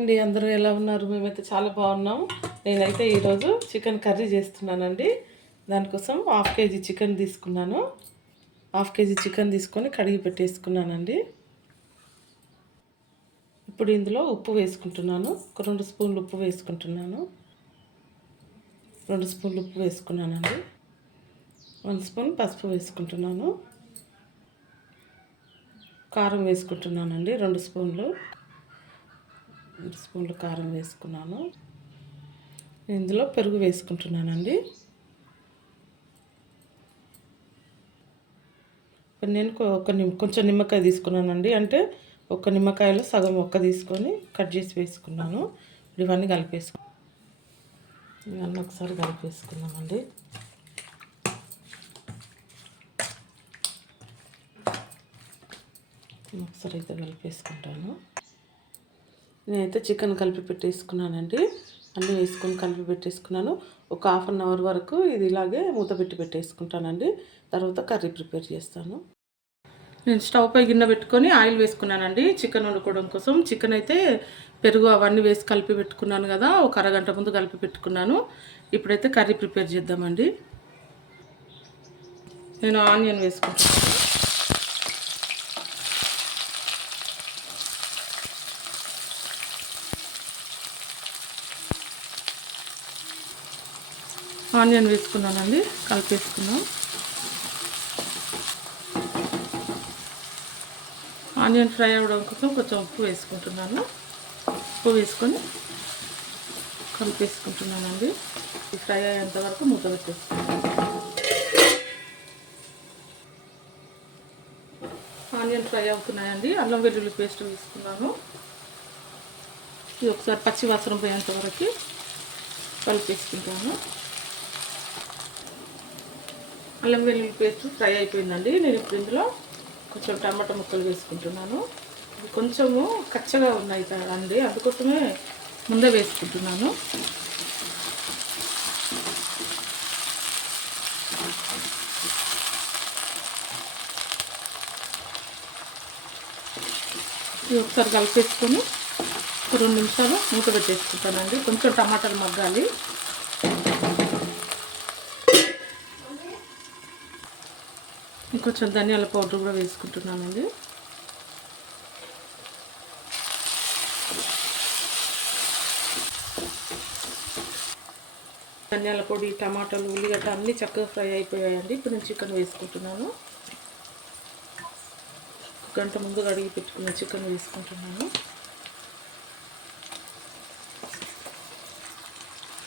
అండి అందరూ ఎలా ఉన్నారు? మేమైతే చాలా బాగున్నాం. నేనైతే ఈరోజు చికెన్ కర్రీ చేస్తున్నానండి. దానికోసం హాఫ్ కేజీ చికెన్ తీసుకున్నాను. హాఫ్ కేజీ చికెన్ తీసుకొని కడిగి పెట్టేసుకున్నానండి. ఇప్పుడు ఇందులో ఉప్పు వేసుకుంటున్నాను. ఒక రెండు స్పూన్లు ఉప్పు వేసుకుంటున్నాను. రెండు స్పూన్లు ఉప్పు వేసుకున్నానండి. వన్ స్పూన్ పసుపు వేసుకుంటున్నాను. కారం వేసుకుంటున్నానండి రెండు స్పూన్లు. రెండు స్పూన్లు కారం వేసుకున్నాను. ఇందులో పెరుగు వేసుకుంటున్నానండి. నేను ఒక నిమ్ కొంచెం నిమ్మకాయ తీసుకున్నానండి. అంటే ఒక నిమ్మకాయలో సగం ఒక్క తీసుకొని కట్ చేసి వేసుకున్నాను. ఇవన్నీ కలిపేసుకు ఇవన్నీ ఒకసారి కలిపేసుకున్నామండి ఒకసారి అయితే కలిపేసుకుంటాను. నేనైతే చికెన్ కలిపి పెట్టేసుకున్నానండి. అన్నీ వేసుకొని కలిపి పెట్టేసుకున్నాను. ఒక హాఫ్ అన్ అవర్ వరకు ఇది ఇలాగే మూత పెట్టి పెట్టేసుకుంటానండి. తర్వాత కర్రీ ప్రిపేర్ చేస్తాను. నేను స్టవ్ పై గిన్నె పెట్టుకొని ఆయిల్ వేసుకున్నానండి. చికెన్ వండుకోవడం కోసం. చికెన్ అయితే పెరుగు అవన్నీ వేసి కలిపి పెట్టుకున్నాను కదా ఒక అరగంట ముందు కలిపి పెట్టుకున్నాను. ఇప్పుడైతే కర్రీ ప్రిపేర్ చేద్దామండి. నేను ఆనియన్ వేసుకుంటాను. ఆనియన్ వేసుకున్నానండి కలిపేసుకున్నాం. ఆనియన్ ఫ్రై అవ్వడం కోసం కొంచెం ఉప్పు వేసుకుంటున్నాను. ఉప్పు వేసుకొని కలిపేసుకుంటున్నానండి. ఫ్రై అయ్యేంత వరకు మూత పెట్టేసుకుంటాను ఆనియన్ ఫ్రై అవుతున్నాయండి. అల్లం వెల్లుల్లి పేస్ట్ వేసుకున్నాను. ఇది ఒకసారి పచ్చి వాసన పోయేంత వరకు కలిపేసుకుంటాను. అల్లం వెల్లుల్లి పేస్ట్ ఫ్రై అయిపోయిందండి. నేను ఇప్పుడు ఇందులో కొంచెం టమాటా ముక్కలు వేసుకుంటున్నాను. కొంచెము కచ్చగా ఉన్నాయి అండి అందుకోసమే ముందే వేసుకుంటున్నాను. ఒకసారి కలిపేసుకొని రెండు నిమిషాలు మూత పెట్టేసుకుంటానండి. కొంచెం టమాటాలు మగ్గాలి. కొంచెం ధనియాల పౌడర్ కూడా వేసుకుంటున్నానండి. ధనియాల పొడి టమాటాలు ఉల్లిగడ్డ అన్నీ చక్కగా ఫ్రై అయిపోయాయండి. ఇప్పుడు నేను చికెన్ వేసుకుంటున్నాను. గంట ముందు కడిగి పెట్టుకున్న చికెన్ వేసుకుంటున్నాను.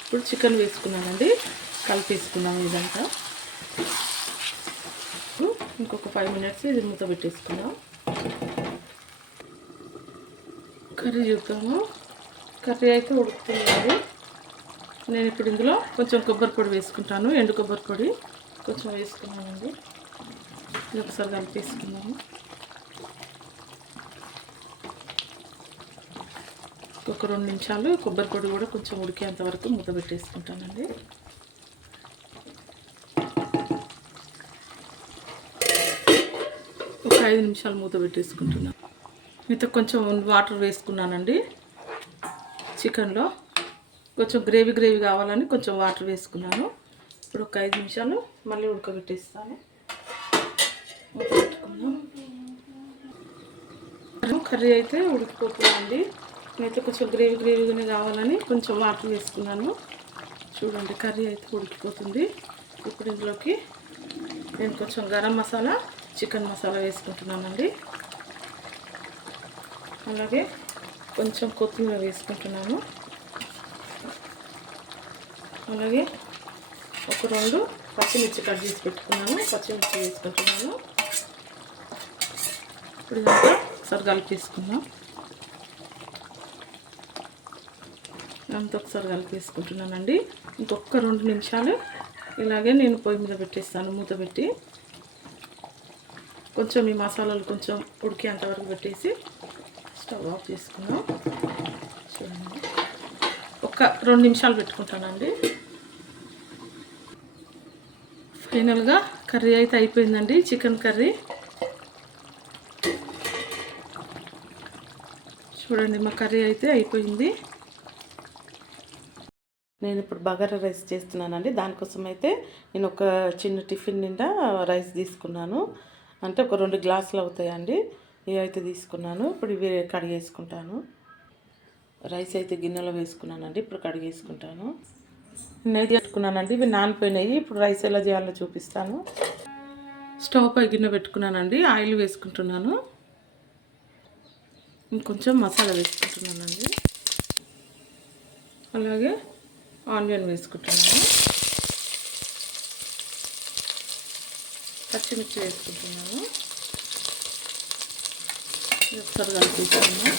ఇప్పుడు చికెన్ వేసుకున్నానండి. కలిపేసుకున్నాను ఇదంతా. ఇంకొక ఫైవ్ మినిట్స్ ఇది మూత పెట్టేసుకుందాం. కర్రీ చూద్దాము. కర్రీ అయితే ఉడుకుతుంది. నేను ఇప్పుడు ఇందులో కొంచెం కొబ్బరి పొడి వేసుకుంటాను. ఎండు కొబ్బరి పొడి కొంచెం వేసుకున్నానండి. ఇది ఒకసారి కలిపేసుకున్నాము ఒక రెండు నిమిషాలు కొబ్బరి పొడి కూడా కొంచెం ఉడికేంత వరకు మూత పెట్టేసుకుంటానండి. ఐదు నిమిషాలు మూత పెట్టేసుకుంటున్నాను మీతో కొంచెం వాటర్ వేసుకున్నానండి. చికెన్లో కొంచెం గ్రేవీ గ్రేవీ కావాలని కొంచెం వాటర్ వేసుకున్నాను. ఇప్పుడు ఒక ఐదు నిమిషాలు మళ్ళీ ఉడకబెట్టేస్తాను. కర్రీ అయితే ఉడికిపోతుందండి. నేనైతే కొంచెం గ్రేవీ గ్రేవీగానే కావాలని కొంచెం వాటర్ వేసుకున్నాను. చూడండి కర్రీ అయితే ఉడికిపోతుంది. ఇప్పుడు ఇందులోకి నేను కొంచెం గరం మసాలా చికెన్ మసాలా వేసుకుంటున్నానండి అలాగే కొంచెం కొత్తిమీర వేసుకుంటున్నాను అలాగే ఒక రెండు పచ్చిమిర్చి కట్ చేసి పెట్టుకున్నాను పచ్చిమిర్చి వేసుకుంటున్నాను ఇప్పుడు ఇదంతా ఒకసారి కలిపేసుకుందాం అంతా ఒకసారి కలిపేసుకుంటున్నానండి ఇంకొక రెండు నిమిషాలు ఇలాగే నేను పొయ్యి మీద పెట్టేస్తాను మూత పెట్టి. కొంచెం ఈ మసాలాలు కొంచెం ఉడికేంత వరకు పెట్టేసి స్టవ్ ఆఫ్ చేసుకుందాం. చూడండి. ఒక రెండు నిమిషాలు పెట్టుకుంటానండి. ఫైనల్గా కర్రీ అయితే అయిపోయిందండి చికెన్ కర్రీ. చూడండి మా కర్రీ అయితే అయిపోయింది. నేను ఇప్పుడు బగారా రైస్ చేస్తున్నానండి. దానికోసం అయితే నేను ఒక చిన్న టిఫిన్ నిండా రైస్ తీసుకున్నాను. అంటే ఒక రెండు గ్లాసులు అవుతాయండి. ఇవి అయితే తీసుకున్నాను. ఇప్పుడు ఇవి కడిగేసుకుంటాను. రైస్ అయితే గిన్నెలో వేసుకున్నానండి. ఇప్పుడు కడిగేసుకుంటాను. నెయ్యి పెట్టుకున్నానండి. ఇవి నానిపోయినాయి. ఇప్పుడు రైస్ ఎలా చేయాలో చూపిస్తాను. స్టవ్ పై గిన్నె పెట్టుకున్నానండి. ఆయిల్ వేసుకుంటున్నాను. ఇంకొంచెం మసాలా వేసుకుంటున్నానండి. అలాగే ఆనియన్ వేసుకుంటున్నాను. పచ్చిమిర్చి వేసుకుంటున్నాను. ఒకసారి కలిపిస్తాము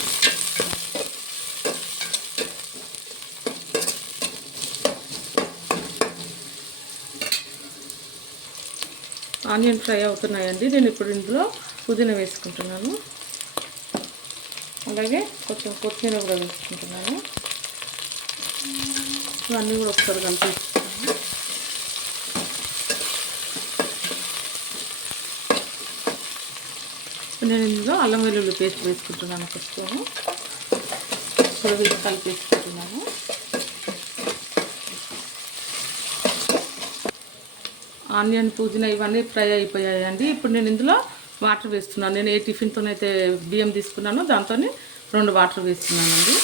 ఆనియన్ ఫ్రై అవుతున్నాయండి. నేను ఇప్పుడు ఇందులో పుదీనా వేసుకుంటున్నాను. అలాగే కొంచెం కొత్తిమీర కూడా వేసుకుంటున్నాను. ఇవన్నీ కూడా ఒకసారి కలిపిస్తున్నాను నేను ఇందులో అల్లం వెల్లుల్లి పేస్ట్ వేసుకుంటున్నాను ఒక స్పూను సో వేసి కలిపేసుకుంటున్నాను. ఆనియన్ పుదీనా ఇవన్నీ ఫ్రై అయిపోయాయండి. ఇప్పుడు నేను ఇందులో వాటర్ వేస్తున్నాను. నేను ఏ టిఫిన్తోనైతే బియ్యం తీసుకున్నానో దాంతో రెండు వాటర్ వేస్తున్నానండి.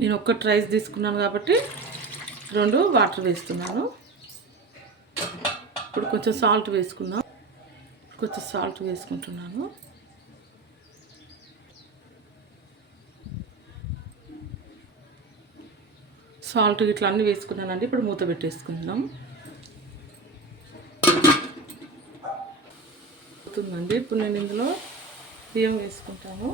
నేను ఒక్కటి రైస్ తీసుకున్నాను కాబట్టి రెండు వాటర్ వేస్తున్నాను. ఇప్పుడు కొంచెం సాల్ట్ వేసుకుందాం. కొంచెం సాల్ట్ వేసుకుంటున్నాను. సాల్ట్ ఇట్లా అన్నీ వేసుకున్నానండి. ఇప్పుడు మూత పెట్టేసుకుందాం. అవుతుందండి. ఇప్పుడు నేను ఇందులో బియ్యం వేసుకుంటాను.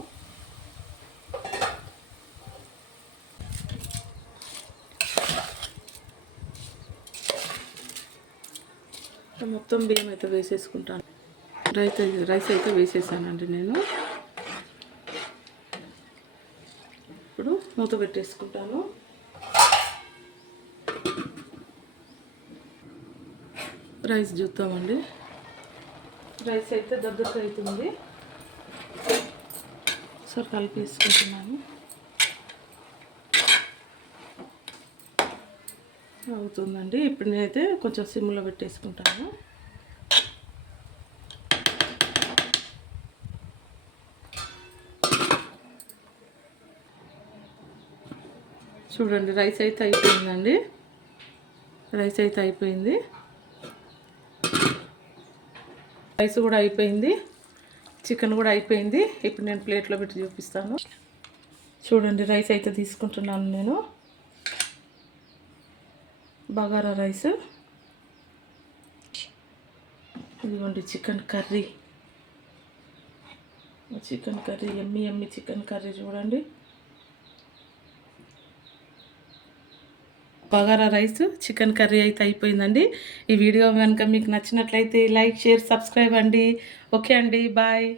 మొత్తం బియ్యం అయితే వేసేసుకుంటాను. రైస్ రైస్ అయితే వేసేసానండి నేను. ఇప్పుడు మూత పెట్టేసుకుంటాను. రైస్ చూద్దామండి. రైస్ అయితే దగ్గరకు అవుతుంది. ఒకసారి కలిపేసుకుంటున్నాను. అవుతుందండి. ఇప్పుడు నేనైతే కొంచెం సిమ్లో పెట్టేసుకుంటాను. చూడండి రైస్ అయితే అయిపోయిందండి. రైస్ అయితే అయిపోయింది. రైస్ కూడా అయిపోయింది. చికెన్ కూడా అయిపోయింది. ఇప్పుడు నేను ప్లేట్లో పెట్టి చూపిస్తాను. చూడండి రైస్ అయితే తీసుకుంటున్నాను నేను. బగారా రైస్. ఇదిగోండి చికెన్ కర్రీ. చికెన్ కర్రీ ఎమ్మి ఎమ్మి చికెన్ కర్రీ చూడండి. బగారా రైస్ చికెన్ కర్రీ అయితే అయిపోయిందండి. ఈ వీడియో కనుక మీకు నచ్చినట్లయితే లైక్ షేర్ సబ్స్క్రైబ్ అండి. ఓకే అండి బాయ్.